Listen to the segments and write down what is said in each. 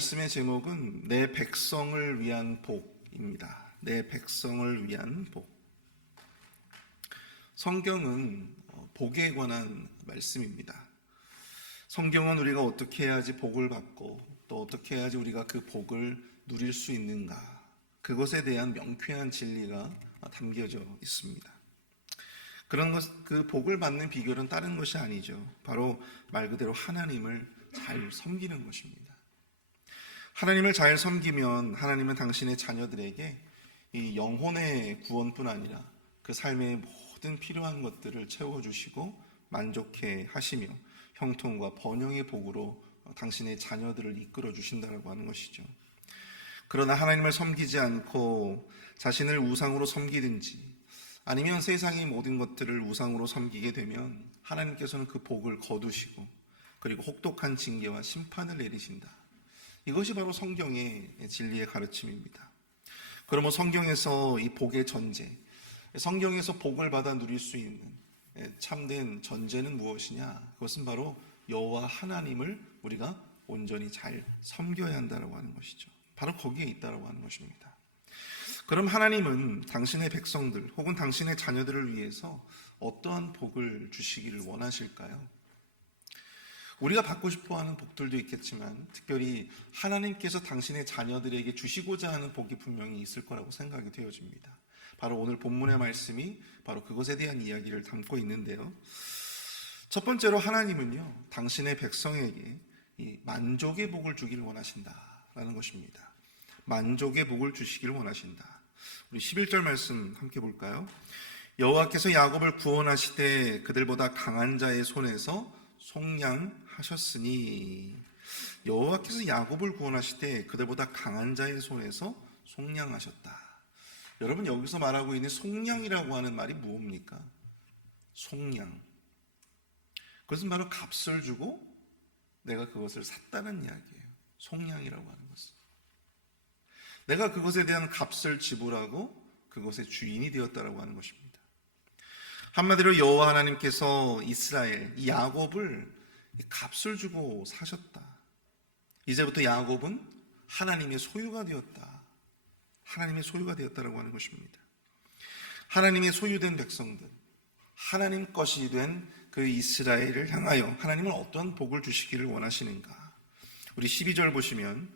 말씀의 제목은 내 백성을 위한 복입니다. 내 백성을 위한 복. 성경은 복에 관한 말씀입니다. 성경은 우리가 어떻게 해야지 복을 받고 또 어떻게 해야지 우리가 그 복을 누릴 수 있는가, 그것에 대한 명쾌한 진리가 담겨져 있습니다. 그 복을 받는 비결은 다른 것이 아니죠. 바로 말 그대로 하나님을 잘 섬기는 것입니다. 하나님을 잘 섬기면 하나님은 당신의 자녀들에게 이 영혼의 구원뿐 아니라 그 삶의 모든 필요한 것들을 채워주시고 만족해 하시며 형통과 번영의 복으로 당신의 자녀들을 이끌어 주신다고 하는 것이죠. 그러나 하나님을 섬기지 않고 자신을 우상으로 섬기든지 아니면 세상의 모든 것들을 우상으로 섬기게 되면 하나님께서는 그 복을 거두시고 그리고 혹독한 징계와 심판을 내리신다. 이것이 바로 성경의 진리의 가르침입니다. 그러면 성경에서 이 복의 전제, 성경에서 복을 받아 누릴 수 있는 참된 전제는 무엇이냐? 그것은 바로 여호와 하나님을 우리가 온전히 잘 섬겨야 한다고 하는 것이죠. 바로 거기에 있다고 하는 것입니다. 그럼 하나님은 당신의 백성들 혹은 당신의 자녀들을 위해서 어떠한 복을 주시기를 원하실까요? 우리가 받고 싶어하는 복들도 있겠지만 특별히 하나님께서 당신의 자녀들에게 주시고자 하는 복이 분명히 있을 거라고 생각이 되어집니다. 바로 오늘 본문의 말씀이 바로 그것에 대한 이야기를 담고 있는데요. 첫 번째로 하나님은요, 당신의 백성에게 이 만족의 복을 주기를 원하신다라는 것입니다. 만족의 복을 주시기를 원하신다. 우리 11절 말씀 함께 볼까요? 여호와께서 야곱을 구원하시되 그들보다 강한 자의 손에서 속량하셨으니, 여호와께서 야곱을 구원하시되 그들보다 강한 자의 손에서 속량하셨다. 여러분, 여기서 말하고 있는 속량이라고 하는 말이 무엇입니까? 속량. 그것은 바로 값을 주고 내가 그것을 샀다는 이야기예요. 속량이라고 하는 것은 내가 그것에 대한 값을 지불하고 그것의 주인이 되었다라고 하는 것입니다. 한마디로 여호와 하나님께서 이스라엘, 이 야곱을 값을 주고 사셨다. 이제부터 야곱은 하나님의 소유가 되었다. 하나님의 소유가 되었다라고 하는 것입니다. 하나님의 소유된 백성들, 하나님 것이 된 그 이스라엘을 향하여 하나님은 어떤 복을 주시기를 원하시는가? 우리 12절 보시면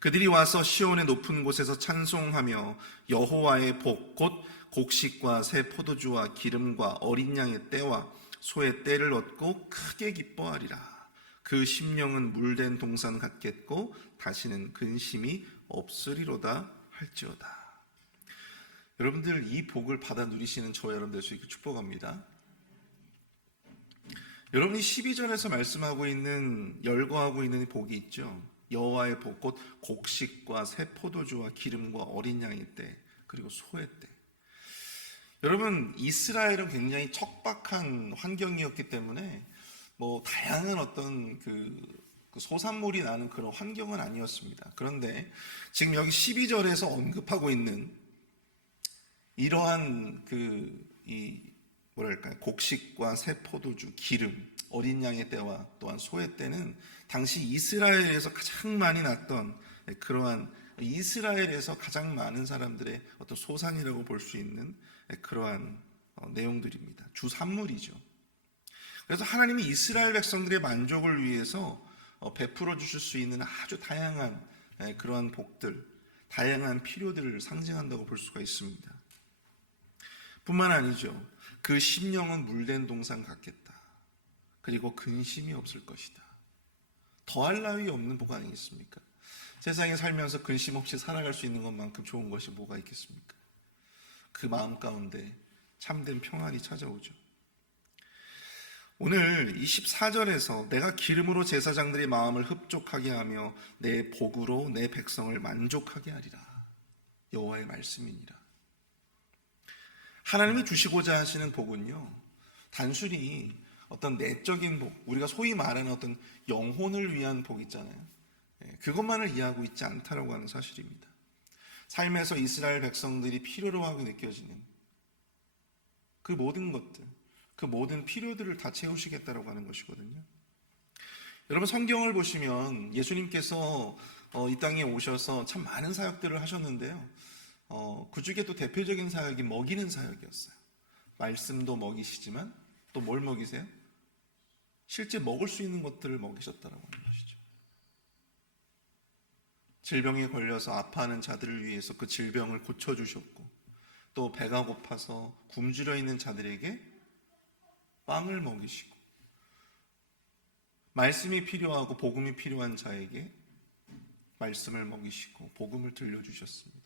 그들이 와서 시온의 높은 곳에서 찬송하며 여호와의 복 곧 곡식과 새 포도주와 기름과 어린 양의 때와 소의 때를 얻고 크게 기뻐하리라. 그 심령은 물된 동산 같겠고 다시는 근심이 없으리로다 할지어다. 여러분들, 이 복을 받아 누리시는 저와 여러분들 수 있게 축복합니다. 여러분이 12절에서 말씀하고 있는, 열거하고 있는 복이 있죠. 여호와의 복 곧 곡식과 새 포도주와 기름과 어린 양의 때 그리고 소의 때. 여러분, 이스라엘은 굉장히 척박한 환경이었기 때문에 다양한 어떤 그 소산물이 나는 그런 환경은 아니었습니다. 그런데 지금 여기 12절에서 언급하고 있는 이러한 곡식과 새 포도주, 기름, 어린 양의 때와 또한 소의 때는 당시 이스라엘에서 가장 많이 났던 그러한, 이스라엘에서 가장 많은 사람들의 어떤 소산이라고 볼 수 있는 그러한 내용들입니다. 주산물이죠. 그래서 하나님이 이스라엘 백성들의 만족을 위해서 베풀어 주실 수 있는 아주 다양한 그러한 복들, 다양한 필요들을 상징한다고 볼 수가 있습니다. 뿐만 아니죠. 그 심령은 물된 동산 같겠다. 그리고 근심이 없을 것이다. 더할 나위 없는 복 아니겠습니까? 세상에 살면서 근심 없이 살아갈 수 있는 것만큼 좋은 것이 뭐가 있겠습니까? 그 마음 가운데 참된 평안이 찾아오죠. 오늘 24절에서 내가 기름으로 제사장들의 마음을 흡족하게 하며 내 복으로 내 백성을 만족하게 하리라. 여호와의 말씀이니라. 하나님이 주시고자 하시는 복은요, 단순히 어떤 내적인 복, 우리가 소위 말하는 어떤 영혼을 위한 복 있잖아요. 그것만을 이해하고 있지 않다라고 하는 사실입니다. 삶에서 이스라엘 백성들이 필요로 하고 느껴지는 그 모든 것들, 그 모든 필요들을 다 채우시겠다라고 하는 것이거든요. 여러분, 성경을 보시면 예수님께서 이 땅에 오셔서 참 많은 사역들을 하셨는데요. 그 중에 또 대표적인 사역이 먹이는 사역이었어요. 말씀도 먹이시지만 또 뭘 먹이세요? 실제 먹을 수 있는 것들을 먹이셨다라고 하는 것이죠. 질병에 걸려서 아파하는 자들을 위해서 그 질병을 고쳐주셨고, 또 배가 고파서 굶주려 있는 자들에게 빵을 먹이시고, 말씀이 필요하고 복음이 필요한 자에게 말씀을 먹이시고 복음을 들려주셨습니다.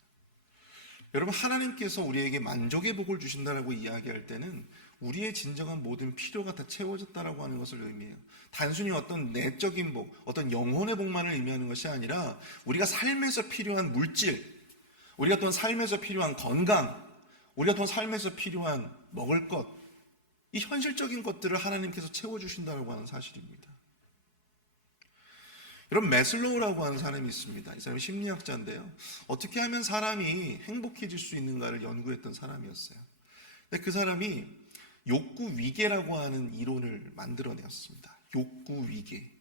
여러분, 하나님께서 우리에게 만족의 복을 주신다라고 이야기할 때는 우리의 진정한 모든 필요가 다 채워졌다라고 하는 것을 의미해요. 단순히 어떤 내적인 복, 어떤 영혼의 복만을 의미하는 것이 아니라 우리가 삶에서 필요한 물질, 우리가 또 삶에서 필요한 건강, 우리가 또 삶에서 필요한 먹을 것, 이 현실적인 것들을 하나님께서 채워주신다라고 하는 사실입니다. 여러분, 매슬로우라고 하는 사람이 있습니다. 이 사람이 심리학자인데요. 어떻게 하면 사람이 행복해질 수 있는가를 연구했던 사람이었어요. 근데 그 사람이 욕구 위계라고 하는 이론을 만들어내었습니다. 욕구 위계.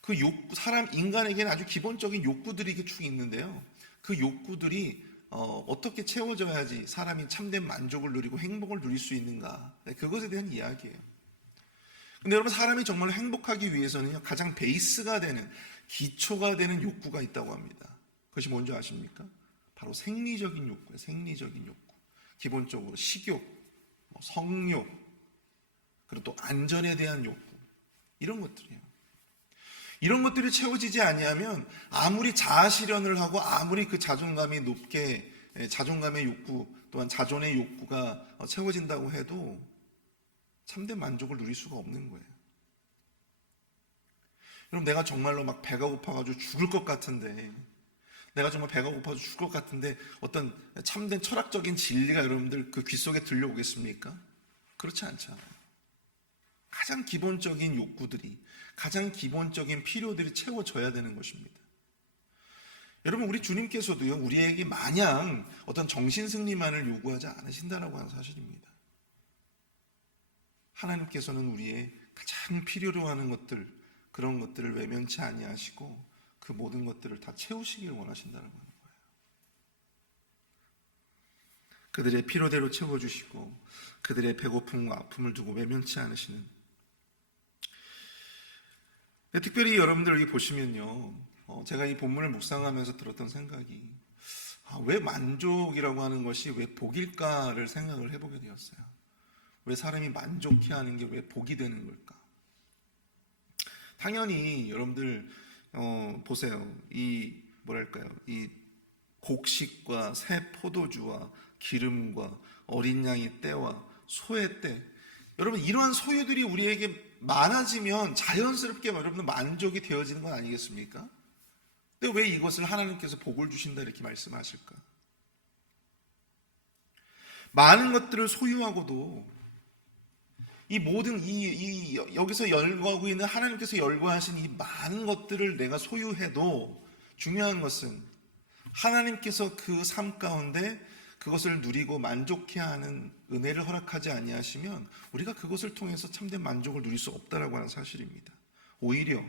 그 욕구, 인간에게는 아주 기본적인 욕구들이 이렇게 쭉 있는데요. 그 욕구들이 어떻게 채워져야지 사람이 참된 만족을 누리고 행복을 누릴 수 있는가. 그것에 대한 이야기예요. 근데 여러분, 사람이 정말 행복하기 위해서는요, 가장 베이스가 되는, 기초가 되는 욕구가 있다고 합니다. 그것이 뭔지 아십니까? 바로 생리적인 욕구예요. 생리적인 욕구. 기본적으로 식욕, 성욕, 그리고 또 안전에 대한 욕구, 이런 것들이에요. 이런 것들이 채워지지 아니하면 아무리 자아 실현을 하고 아무리 그 자존감이 높게, 자존감의 욕구 또한 자존의 욕구가 채워진다고 해도 참된 만족을 누릴 수가 없는 거예요. 여러분, 내가 정말로 막 배가 고파가지고 죽을 것 같은데, 내가 정말 배가 고파서 죽을 것 같은데 어떤 참된 철학적인 진리가 여러분들 그 귀 속에 들려오겠습니까? 그렇지 않잖아요. 가장 기본적인 욕구들이, 가장 기본적인 필요들이 채워져야 되는 것입니다. 여러분, 우리 주님께서도요, 우리에게 마냥 어떤 정신승리만을 요구하지 않으신다라고 하는 사실입니다. 하나님께서는 우리의 가장 필요로 하는 것들, 그런 것들을 외면치 아니하시고 그 모든 것들을 다 채우시기를 원하신다는 거예요. 그들의 필요대로 채워주시고 그들의 배고픔과 아픔을 두고 외면치 않으시는. 특별히 여러분들 여기 보시면요, 제가 이 본문을 묵상하면서 들었던 생각이, 왜 만족이라고 하는 것이 왜 복일까를 생각을 해보게 되었어요. 왜 사람이 만족해하는 게 왜 복이 되는 걸까? 당연히 여러분들 보세요. 이 곡식과 새 포도주와 기름과 어린 양의 때와 소의 때, 여러분, 이러한 소유들이 우리에게 많아지면 자연스럽게 여러분들 만족이 되어지는 건 아니겠습니까? 근데 왜 이것을 하나님께서 복을 주신다 이렇게 말씀하실까? 많은 것들을 소유하고도 이 모든 여기서 열거하고 있는 하나님께서 열거하신 이 많은 것들을 내가 소유해도 중요한 것은 하나님께서 그 삶 가운데 그것을 누리고 만족해야 하는 은혜를 허락하지 아니하시면 우리가 그것을 통해서 참된 만족을 누릴 수 없다라고 하는 사실입니다. 오히려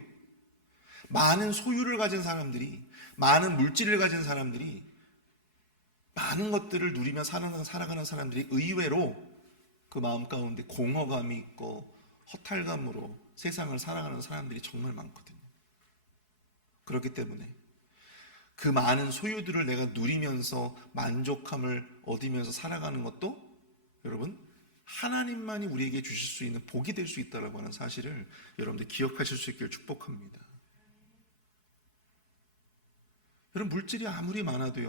많은 소유를 가진 사람들이, 많은 물질을 가진 사람들이, 많은 것들을 누리며 살아가는 사람들이 의외로 그 마음 가운데 공허감이 있고 허탈감으로 세상을 살아가는 사람들이 정말 많거든요. 그렇기 때문에 그 많은 소유들을 내가 누리면서 만족함을 얻으면서 살아가는 것도 여러분, 하나님만이 우리에게 주실 수 있는 복이 될 수 있다고 하는 사실을 여러분들 기억하실 수 있기를 축복합니다. 여러분, 물질이 아무리 많아도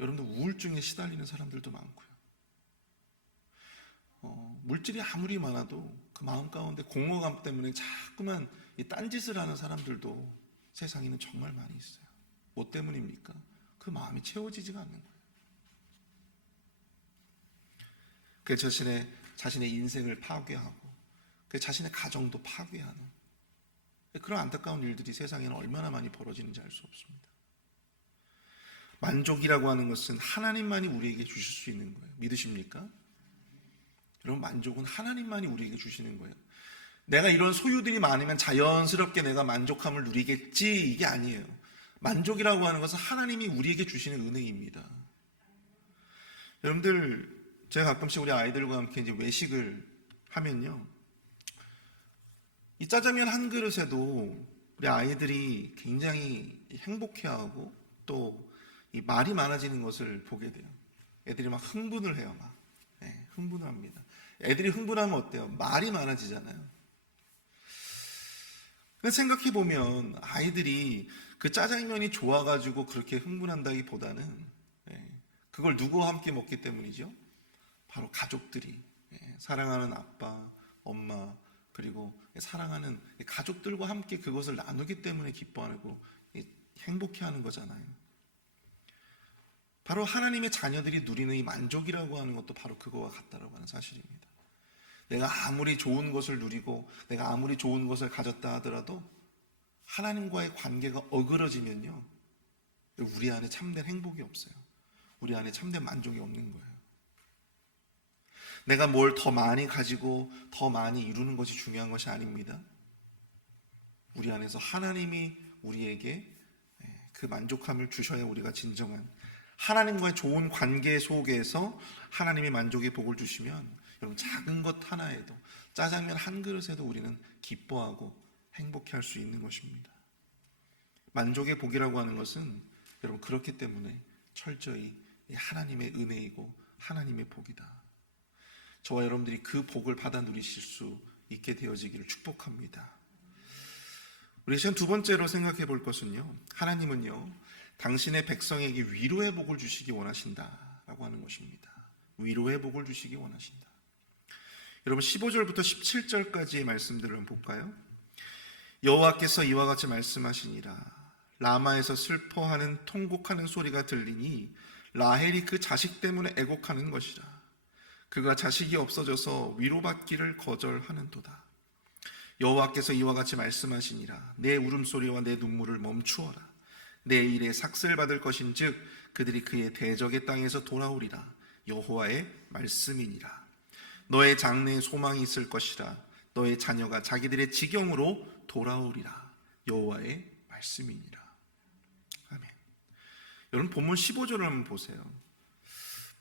여러분들 우울증에 시달리는 사람들도 많고요. 물질이 아무리 많아도 그 마음 가운데 공허감 때문에 자꾸만 이 딴짓을 하는 사람들도 세상에는 정말 많이 있어요. 뭐 때문입니까? 그 마음이 채워지지가 않는 거예요. 그 자신의 인생을 파괴하고 그 자신의 가정도 파괴하는 그런 안타까운 일들이 세상에는 얼마나 많이 벌어지는지 알 수 없습니다. 만족이라고 하는 것은 하나님만이 우리에게 주실 수 있는 거예요. 믿으십니까? 여러분, 만족은 하나님만이 우리에게 주시는 거예요. 내가 이런 소유들이 많으면 자연스럽게 내가 만족함을 누리겠지, 이게 아니에요. 만족이라고 하는 것은 하나님이 우리에게 주시는 은혜입니다. 여러분들, 제가 가끔씩 우리 아이들과 함께 이제 외식을 하면요, 이 짜장면 한 그릇에도 우리 아이들이 굉장히 행복해하고 또 이 말이 많아지는 것을 보게 돼요. 애들이 막 흥분을 해요. 막 흥분을 합니다. 애들이 흥분하면 어때요? 말이 많아지잖아요. 근데 생각해 보면 아이들이 그 짜장면이 좋아가지고 그렇게 흥분한다기보다는 그걸 누구와 함께 먹기 때문이죠? 바로 가족들이, 사랑하는 아빠, 엄마, 그리고 사랑하는 가족들과 함께 그것을 나누기 때문에 기뻐하고 행복해하는 거잖아요. 바로 하나님의 자녀들이 누리는 이 만족이라고 하는 것도 바로 그거와 같다라고 하는 사실입니다. 내가 아무리 좋은 것을 누리고 내가 아무리 좋은 것을 가졌다 하더라도 하나님과의 관계가 어그러지면요, 우리 안에 참된 행복이 없어요. 우리 안에 참된 만족이 없는 거예요. 내가 뭘 더 많이 가지고 더 많이 이루는 것이 중요한 것이 아닙니다. 우리 안에서 하나님이 우리에게 그 만족함을 주셔야 우리가 진정한 하나님과의 좋은 관계 속에서 하나님의 만족의 복을 주시면, 여러분, 작은 것 하나에도, 짜장면 한 그릇에도 우리는 기뻐하고 행복해할 수 있는 것입니다. 만족의 복이라고 하는 것은 여러분 그렇기 때문에 철저히 하나님의 은혜이고 하나님의 복이다. 저와 여러분들이 그 복을 받아 누리실 수 있게 되어지기를 축복합니다. 우리 시간 두 번째로 생각해 볼 것은요, 하나님은요 당신의 백성에게 위로의 복을 주시기 원하신다라고 하는 것입니다. 위로의 복을 주시기 원하신다. 여러분 15절부터 17절까지의 말씀들을 한번 볼까요? 여호와께서 이와 같이 말씀하시니라. 라마에서 슬퍼하는 통곡하는 소리가 들리니 라헬이 그 자식 때문에 애곡하는 것이라. 그가 자식이 없어져서 위로받기를 거절하는도다. 여호와께서 이와 같이 말씀하시니라. 내 울음소리와 내 눈물을 멈추어라. 내 일에 삭슬 받을 것인즉 그들이 그의 대적의 땅에서 돌아오리라. 여호와의 말씀이니라. 너의 장래에 소망이 있을 것이라. 너의 자녀가 자기들의 지경으로 돌아오리라. 여호와의 말씀이니라. 아멘. 여러분 본문 15절을 한번 보세요.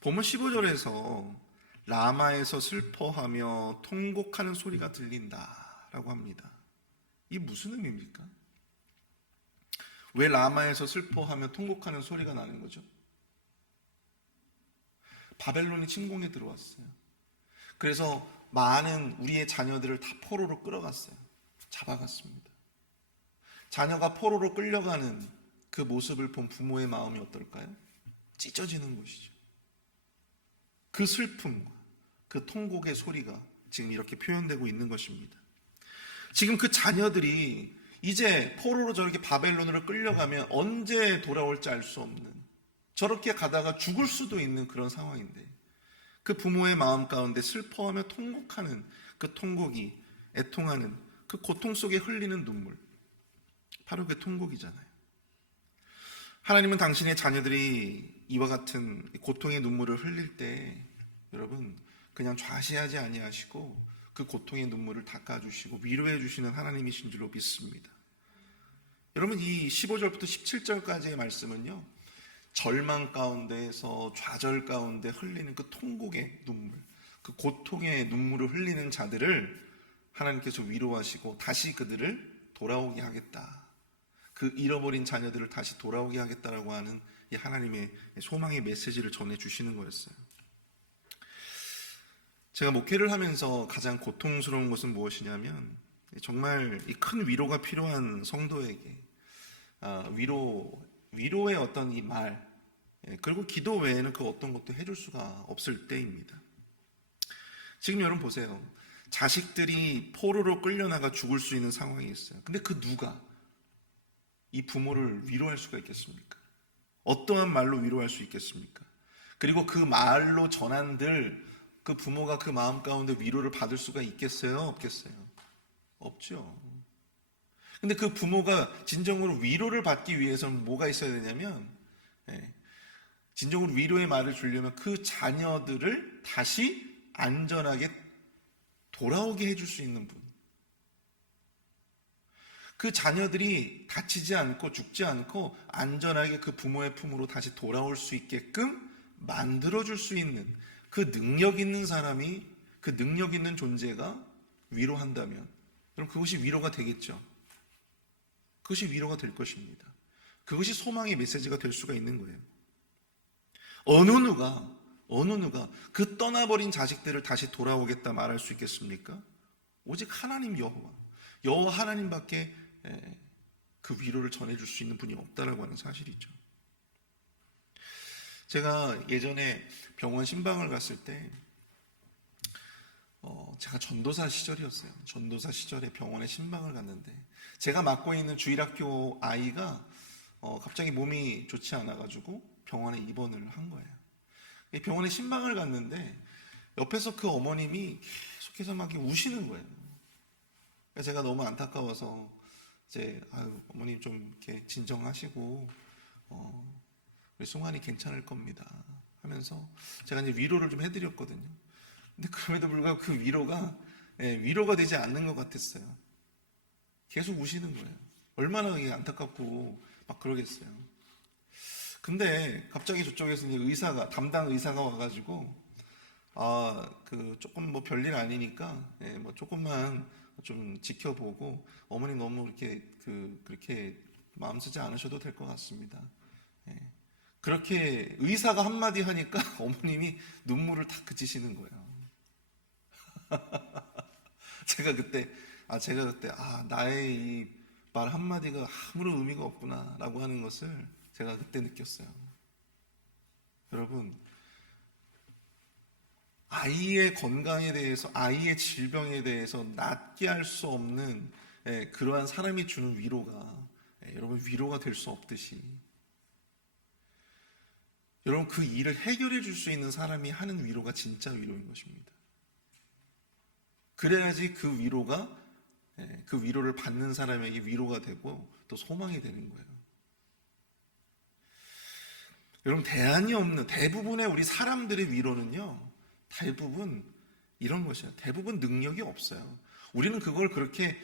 본문 15절에서 라마에서 슬퍼하며 통곡하는 소리가 들린다라고 합니다. 이게 무슨 의미입니까? 왜 라마에서 슬퍼하며 통곡하는 소리가 나는 거죠? 바벨론이 침공에 들어왔어요. 그래서 많은 우리의 자녀들을 다 포로로 끌어갔어요. 잡아갔습니다. 자녀가 포로로 끌려가는 그 모습을 본 부모의 마음이 어떨까요? 찢어지는 것이죠. 그 슬픔과 그 통곡의 소리가 지금 이렇게 표현되고 있는 것입니다. 지금 그 자녀들이 이제 포로로 저렇게 바벨론으로 끌려가면 언제 돌아올지 알 수 없는, 저렇게 가다가 죽을 수도 있는 그런 상황인데, 그 부모의 마음 가운데 슬퍼하며 통곡하는 그 통곡이, 애통하는 그 고통 속에 흘리는 눈물, 바로 그 통곡이잖아요. 하나님은 당신의 자녀들이 이와 같은 고통의 눈물을 흘릴 때 여러분 그냥 좌시하지 아니하시고 그 고통의 눈물을 닦아주시고 위로해 주시는 하나님이신 줄로 믿습니다. 여러분 이 15절부터 17절까지의 말씀은요, 절망 가운데에서 좌절 가운데 흘리는 그 통곡의 눈물, 그 고통의 눈물을 흘리는 자들을 하나님께서 위로하시고 다시 그들을 돌아오게 하겠다, 그 잃어버린 자녀들을 다시 돌아오게 하겠다라고 하는 이 하나님의 소망의 메시지를 전해주시는 거였어요. 제가 목회를 하면서 가장 고통스러운 것은 무엇이냐면, 정말 이 큰 위로가 필요한 성도에게 위로의 어떤 이 말, 그리고 기도 외에는 그 어떤 것도 해줄 수가 없을 때입니다. 지금 여러분 보세요. 자식들이 포로로 끌려나가 죽을 수 있는 상황이 있어요. 근데 그 누가 이 부모를 위로할 수가 있겠습니까? 어떠한 말로 위로할 수 있겠습니까? 그리고 그 말로 전한들 그 부모가 그 마음 가운데 위로를 받을 수가 있겠어요? 없겠어요? 없죠. 근데 그 부모가 진정으로 위로를 받기 위해서는 뭐가 있어야 되냐면, 진정으로 위로의 말을 주려면 그 자녀들을 다시 안전하게 돌아오게 해줄 수 있는 분, 그 자녀들이 다치지 않고 죽지 않고 안전하게 그 부모의 품으로 다시 돌아올 수 있게끔 만들어줄 수 있는 그 능력 있는 사람이, 그 능력 있는 존재가 위로한다면 그럼 그것이 위로가 되겠죠. 그것이 위로가 될 것입니다. 그것이 소망의 메시지가 될 수가 있는 거예요. 어느 누가 그 떠나버린 자식들을 다시 돌아오겠다 말할 수 있겠습니까? 오직 하나님 여호와 하나님밖에 그 위로를 전해줄 수 있는 분이 없다라고 하는 사실이죠. 제가 예전에 병원 신방을 갔을 때 제가 전도사 시절이었어요. 전도사 시절에 병원에 신방을 갔는데 제가 맡고 있는 주일학교 아이가 갑자기 몸이 좋지 않아가지고 병원에 입원을 한 거예요. 병원에 신방을 갔는데 옆에서 그 어머님이 계속해서 막 우시는 거예요. 제가 너무 안타까워서 이제 어머님 좀 이렇게 진정하시고 우리 승환이 괜찮을 겁니다 하면서 제가 이제 위로를 좀 해드렸거든요. 근데 그럼에도 불구하고 그 위로가 되지 않는 것 같았어요. 계속 우시는 거예요. 얼마나 그게 안타깝고 막 그러겠어요. 근데 갑자기 저쪽에서 이제 담당 의사가 와가지고 조금 뭐 별일 아니니까 뭐 조금만 좀 지켜보고 어머니 너무 그렇게 마음 쓰지 않으셔도 될 것 같습니다. 그렇게 의사가 한마디 하니까 어머님이 눈물을 다 그치시는 거예요. 제가 그때 나의 이 말 한마디가 아무런 의미가 없구나라고 하는 것을 제가 그때 느꼈어요. 여러분, 아이의 건강에 대해서, 아이의 질병에 대해서 낫게 할 수 없는 그러한 사람이 주는 위로가 여러분 위로가 될 수 없듯이 여러분 그 일을 해결해 줄 수 있는 사람이 하는 위로가 진짜 위로인 것입니다. 그래야지 그 위로를 받는 사람에게 위로가 되고 또 소망이 되는 거예요. 여러분 대안이 없는 대부분의 우리 사람들의 위로는요, 대부분 이런 것이에요. 대부분 능력이 없어요. 우리는 그걸 그렇게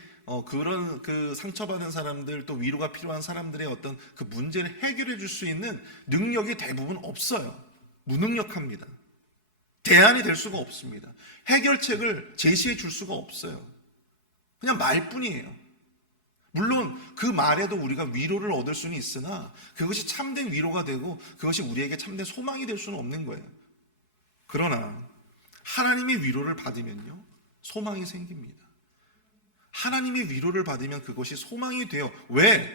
그런 그 상처받은 사람들 또 위로가 필요한 사람들의 어떤 그 문제를 해결해 줄 수 있는 능력이 대부분 없어요. 무능력합니다. 대안이 될 수가 없습니다. 해결책을 제시해 줄 수가 없어요. 그냥 말뿐이에요. 물론 그 말에도 우리가 위로를 얻을 수는 있으나 그것이 참된 위로가 되고 그것이 우리에게 참된 소망이 될 수는 없는 거예요. 그러나 하나님의 위로를 받으면요, 소망이 생깁니다. 하나님의 위로를 받으면 그것이 소망이 돼요. 왜?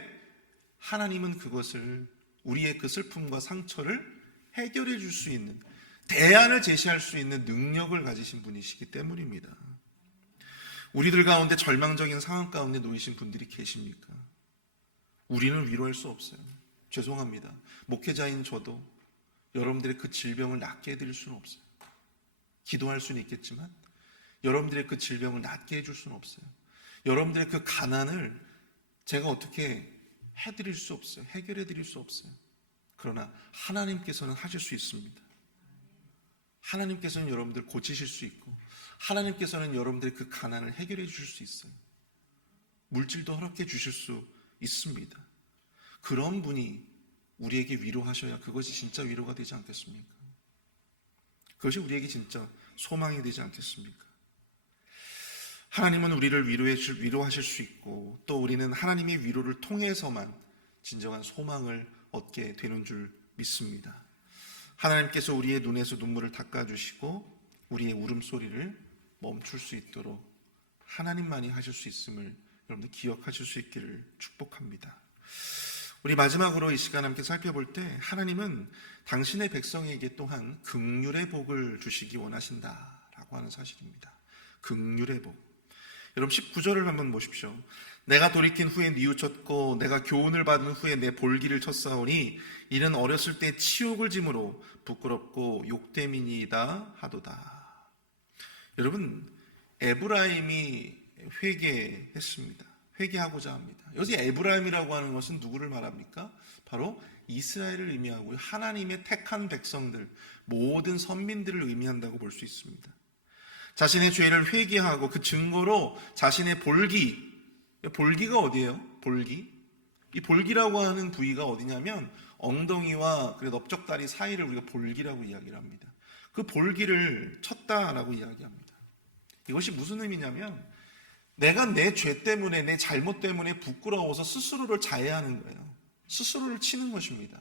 하나님은 그것을, 우리의 그 슬픔과 상처를 해결해 줄 수 있는, 대안을 제시할 수 있는 능력을 가지신 분이시기 때문입니다. 우리들 가운데 절망적인 상황 가운데 놓이신 분들이 계십니까? 우리는 위로할 수 없어요. 죄송합니다. 목회자인 저도 여러분들의 그 질병을 낫게 해드릴 수는 없어요. 기도할 수는 있겠지만 여러분들의 그 질병을 낫게 해줄 수는 없어요. 여러분들의 그 가난을 제가 어떻게 해드릴 수 없어요. 해결해드릴 수 없어요. 그러나 하나님께서는 하실 수 있습니다. 하나님께서는 여러분들 고치실 수 있고 하나님께서는 여러분들의 그 가난을 해결해 주실 수 있어요. 물질도 허락해 주실 수 있습니다. 그런 분이 우리에게 위로하셔야 그것이 진짜 위로가 되지 않겠습니까? 그것이 우리에게 진짜 소망이 되지 않겠습니까? 하나님은 우리를 위로하실 수 있고 또 우리는 하나님의 위로를 통해서만 진정한 소망을 얻게 되는 줄 믿습니다. 하나님께서 우리의 눈에서 눈물을 닦아주시고 우리의 울음소리를 멈출 수 있도록 하나님만이 하실 수 있음을 여러분들 기억하실 수 있기를 축복합니다. 우리 마지막으로 이 시간 함께 살펴볼 때 하나님은 당신의 백성에게 또한 긍휼의 복을 주시기 원하신다라고 하는 사실입니다. 긍휼의 복. 여러분 19절을 한번 보십시오. 내가 돌이킨 후에 뉘우쳤고 내가 교훈을 받은 후에 내 볼기를 쳤사오니 이는 어렸을 때 치욕을 짐으로 부끄럽고 욕됨이니이다 하도다. 여러분 에브라임이 회개했습니다. 회개하고자 합니다. 여기서 에브라임이라고 하는 것은 누구를 말합니까? 바로 이스라엘을 의미하고 하나님의 택한 백성들, 모든 선민들을 의미한다고 볼 수 있습니다. 자신의 죄를 회개하고 그 증거로 자신의 볼기, 볼기가 어디예요? 볼기. 이 볼기라고 하는 부위가 어디냐면 엉덩이와 그 넓적다리 사이를 우리가 볼기라고 이야기를 합니다. 그 볼기를 쳤다라고 이야기합니다. 이것이 무슨 의미냐면 내가 내 죄 때문에, 내 잘못 때문에 부끄러워서 스스로를 자해하는 거예요. 스스로를 치는 것입니다.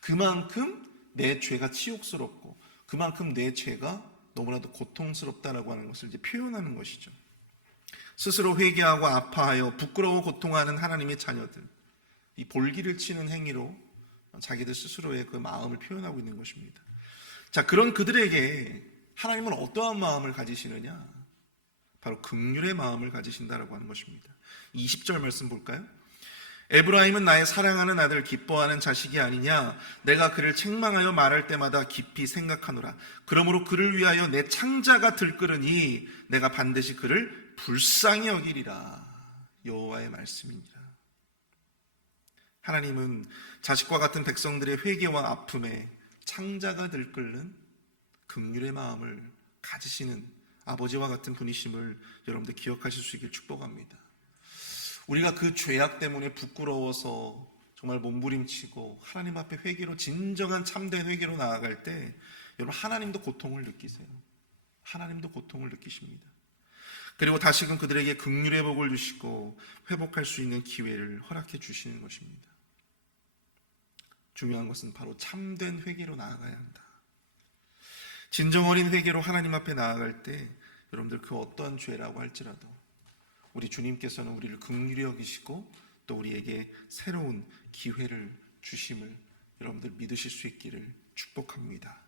그만큼 내 죄가 치욕스럽고 그만큼 내 죄가 너무나도 고통스럽다라고 하는 것을 이제 표현하는 것이죠. 스스로 회개하고 아파하여 부끄러워 고통하는 하나님의 자녀들, 이 볼기를 치는 행위로 자기들 스스로의 그 마음을 표현하고 있는 것입니다. 자, 그런 그들에게 하나님은 어떠한 마음을 가지시느냐? 바로 긍휼의 마음을 가지신다라고 하는 것입니다. 20절 말씀 볼까요? 에브라임은 나의 사랑하는 아들, 기뻐하는 자식이 아니냐? 내가 그를 책망하여 말할 때마다 깊이 생각하노라. 그러므로 그를 위하여 내 창자가 들끓으니 내가 반드시 그를 불쌍히 여기리라. 여호와의 말씀이니라. 하나님은 자식과 같은 백성들의 회개와 아픔에 창자가 들끓는 긍휼의 마음을 가지시는 아버지와 같은 분이심을 여러분들 기억하실 수 있길 축복합니다. 우리가 그 죄악 때문에 부끄러워서 정말 몸부림치고 하나님 앞에 회개로, 진정한 참된 회개로 나아갈 때 여러분, 하나님도 고통을 느끼세요. 하나님도 고통을 느끼십니다. 그리고 다시금 그들에게 긍휼의 복을 주시고 회복할 수 있는 기회를 허락해 주시는 것입니다. 중요한 것은 바로 참된 회개로 나아가야 한다. 진정 어린 회개로 하나님 앞에 나아갈 때 여러분들 그 어떠한 죄라고 할지라도 우리 주님께서는 우리를 긍휼히 여기시고 또 우리에게 새로운 기회를 주심을 여러분들 믿으실 수 있기를 축복합니다.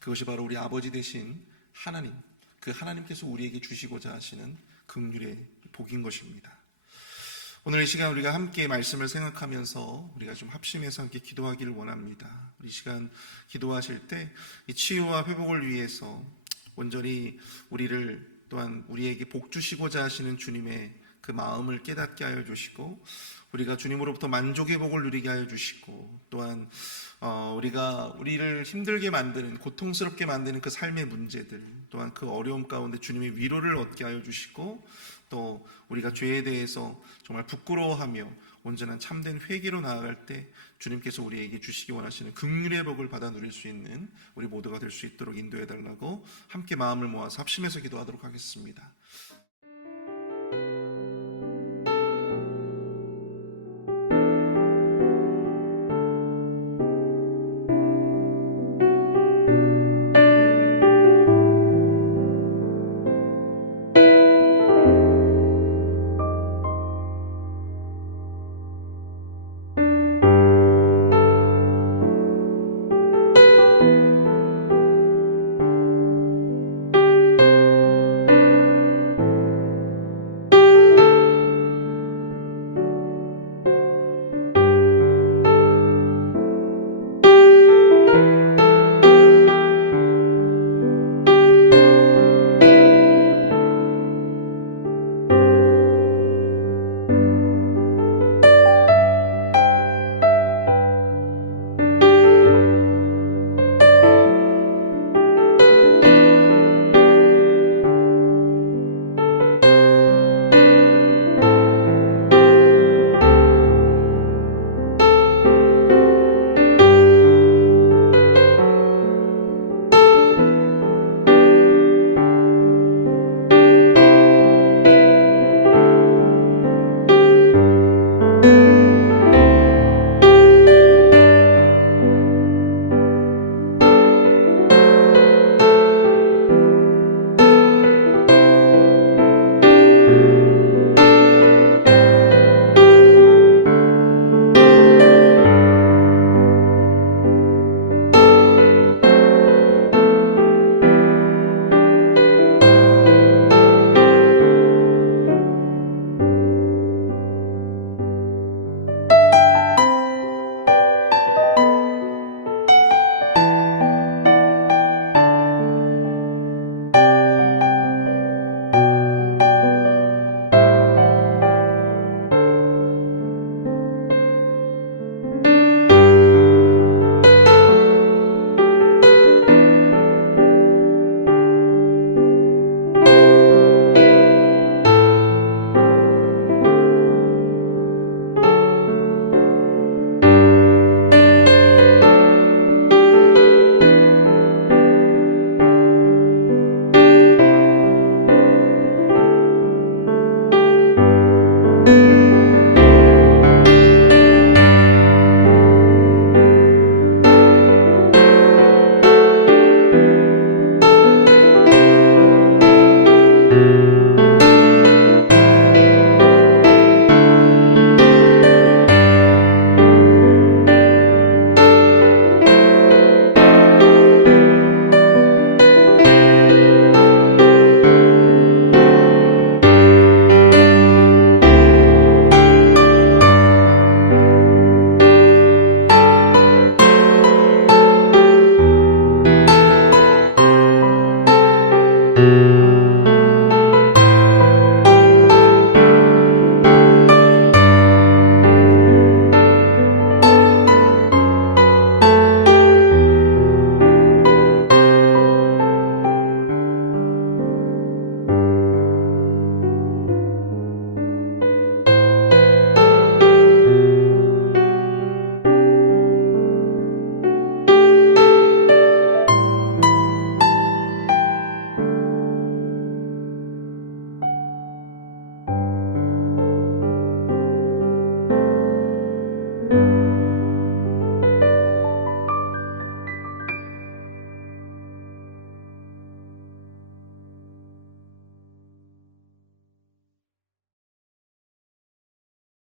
그것이 바로 우리 아버지 되신 하나님, 그 하나님께서 우리에게 주시고자 하시는 긍휼의 복인 것입니다. 오늘 이 시간 우리가 함께 말씀을 생각하면서 우리가 좀 합심해서 함께 기도하기를 원합니다. 이 시간 기도하실 때 이 치유와 회복을 위해서 온전히 우리를 또한 우리에게 복 주시고자 하시는 주님의 그 마음을 깨닫게 하여 주시고 우리가 주님으로부터 만족의 복을 누리게 하여 주시고 또한 우리가 우리를 힘들게 만드는, 고통스럽게 만드는 그 삶의 문제들, 또한 그 어려움 가운데 주님의 위로를 얻게 하여 주시고 또 우리가 죄에 대해서 정말 부끄러워하며 온전한 참된 회개로 나아갈 때 주님께서 우리에게 주시기 원하시는 긍휼의 복을 받아 누릴 수 있는 우리 모두가 될 수 있도록 인도해 달라고 함께 마음을 모아서 합심해서 기도하도록 하겠습니다.